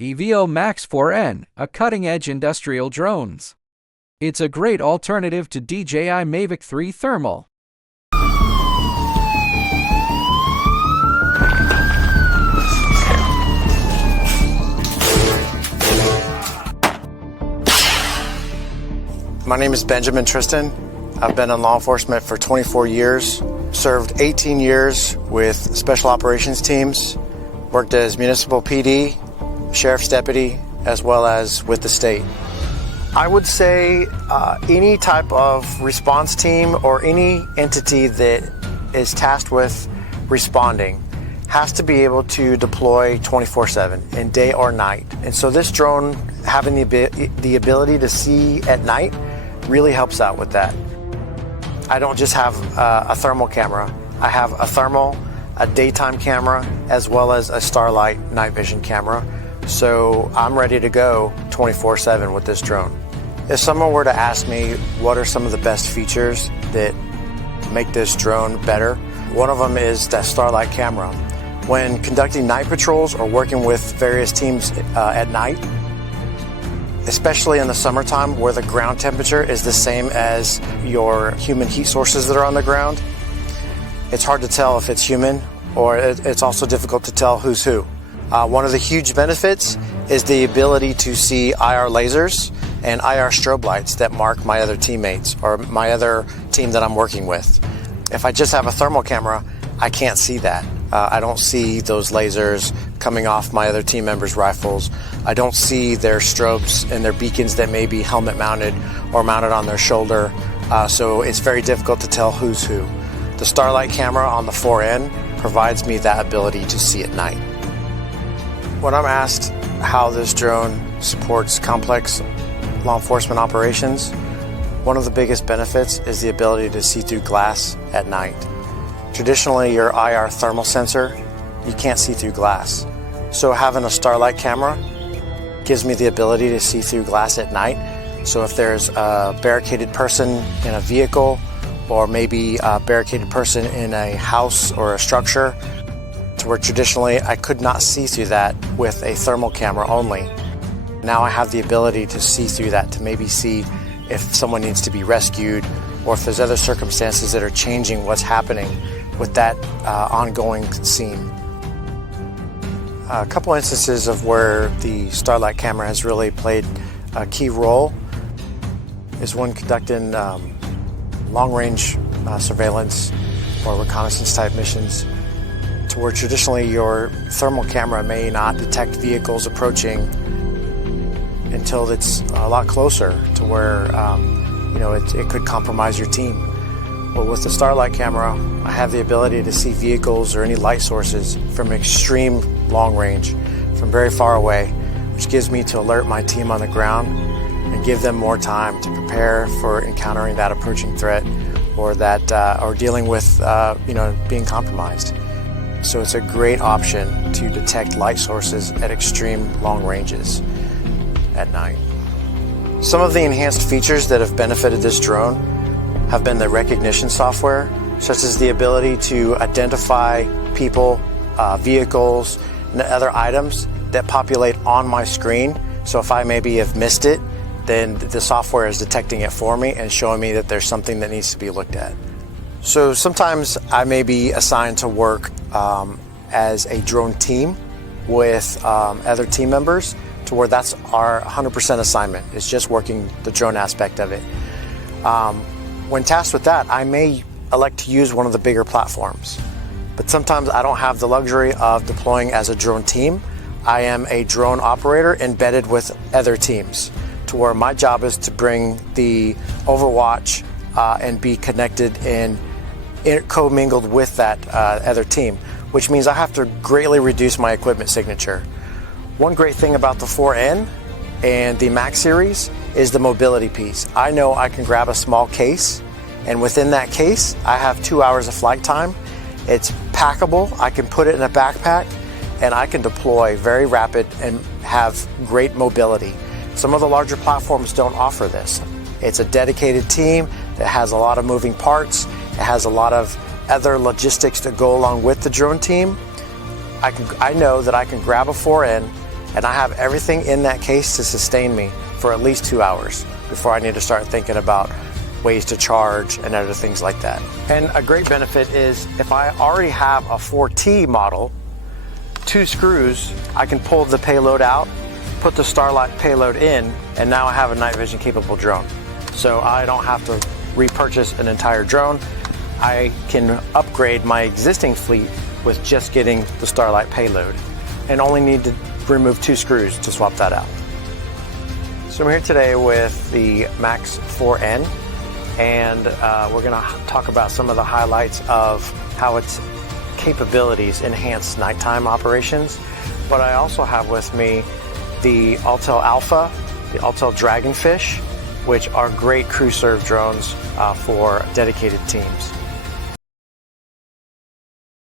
EVO Max 4N, a cutting-edge industrial drones. It's a great alternative to DJI Mavic 3 Thermal. My name is Benjamin Tristan. I've been in law enforcement for 24 years, served 18 years with special operations teams, worked as municipal PD, sheriff's deputy, as well as with the state. I would say any type of response team or any entity that is tasked with responding has to be able to deploy 24/7 in day or night. And so this drone having the ability to see at night really helps out with that. I don't just have a thermal camera. I have a thermal, a daytime camera, as well as a Starlight night vision camera. So I'm ready to go 24/7 with this drone. If someone were to ask me what are some of the best features that make this drone better, one of them is that Starlight camera. When conducting night patrols or working with various teams at night, especially in the summertime where the ground temperature is the same as your human heat sources that are on the ground, it's hard to tell if it's human, or it's also difficult to tell who's who. One of the huge benefits is the ability to see IR lasers and IR strobe lights that mark my other teammates or my other team that I'm working with. If I just have a thermal camera, I can't see that. I don't see those lasers coming off my other team members' rifles. I don't see their strobes and their beacons that may be helmet mounted or mounted on their shoulder. So it's very difficult to tell who's who. The Starlight camera on the 4N provides me that ability to see at night. When I'm asked how this drone supports complex law enforcement operations, one of the biggest benefits is the ability to see through glass at night. Traditionally, your IR thermal sensor, you can't see through glass. So having a Starlight camera gives me the ability to see through glass at night. So if there's a barricaded person in a vehicle, or maybe a barricaded person in a house or a structure, to where traditionally I could not see through that with a thermal camera only. Now I have the ability to see through that to maybe see if someone needs to be rescued, or if there's other circumstances that are changing what's happening with that ongoing scene. A couple instances of where the Starlight camera has really played a key role is when conducting long-range surveillance or reconnaissance type missions, to where traditionally your thermal camera may not detect vehicles approaching until it's a lot closer to where it could compromise your team. Well, with the Starlight camera, I have the ability to see vehicles or any light sources from extreme long range, from very far away, which gives me to alert my team on the ground and give them more time to prepare for encountering that approaching threat or dealing with being compromised. So it's a great option to detect light sources at extreme long ranges at night. Some of the enhanced features that have benefited this drone have been the recognition software, such as the ability to identify people, vehicles, and other items that populate on my screen. So if I maybe have missed it, then the software is detecting it for me and showing me that there's something that needs to be looked at. So sometimes I may be assigned to work as a drone team with other team members, to where that's our 100% assignment. It's just working the drone aspect of it. When tasked with that, I may elect to use one of the bigger platforms. But sometimes I don't have the luxury of deploying as a drone team. I am a drone operator embedded with other teams, to where my job is to bring the overwatch and be connected and commingled with that other team, which means I have to greatly reduce my equipment signature. One great thing about the 4N and the Max series is the mobility piece. I know I can grab a small case, and within that case, I have 2 hours of flight time. It's packable. I can put it in a backpack, and I can deploy very rapid and have great mobility. Some of the larger platforms don't offer this. It's a dedicated team that has a lot of moving parts. It has a lot of other logistics that go along with the drone team. I know that I can grab a 4N, And I have everything in that case to sustain me for at least 2 hours before I need to start thinking about ways to charge and other things like that. And a great benefit is if I already have a 4T model, 2 screws, I can pull the payload out, put the Starlight payload in, and now I have a night vision capable drone. So I don't have to repurchase an entire drone. I can upgrade my existing fleet with just getting the Starlight payload and only need to remove 2 screws to swap that out. So I'm here today with the Max 4N, and we're going to talk about some of the highlights of how its capabilities enhance nighttime operations. But I also have with me the AUTEL Alpha, the AUTEL Dragonfish, which are great crew serve drones for dedicated teams.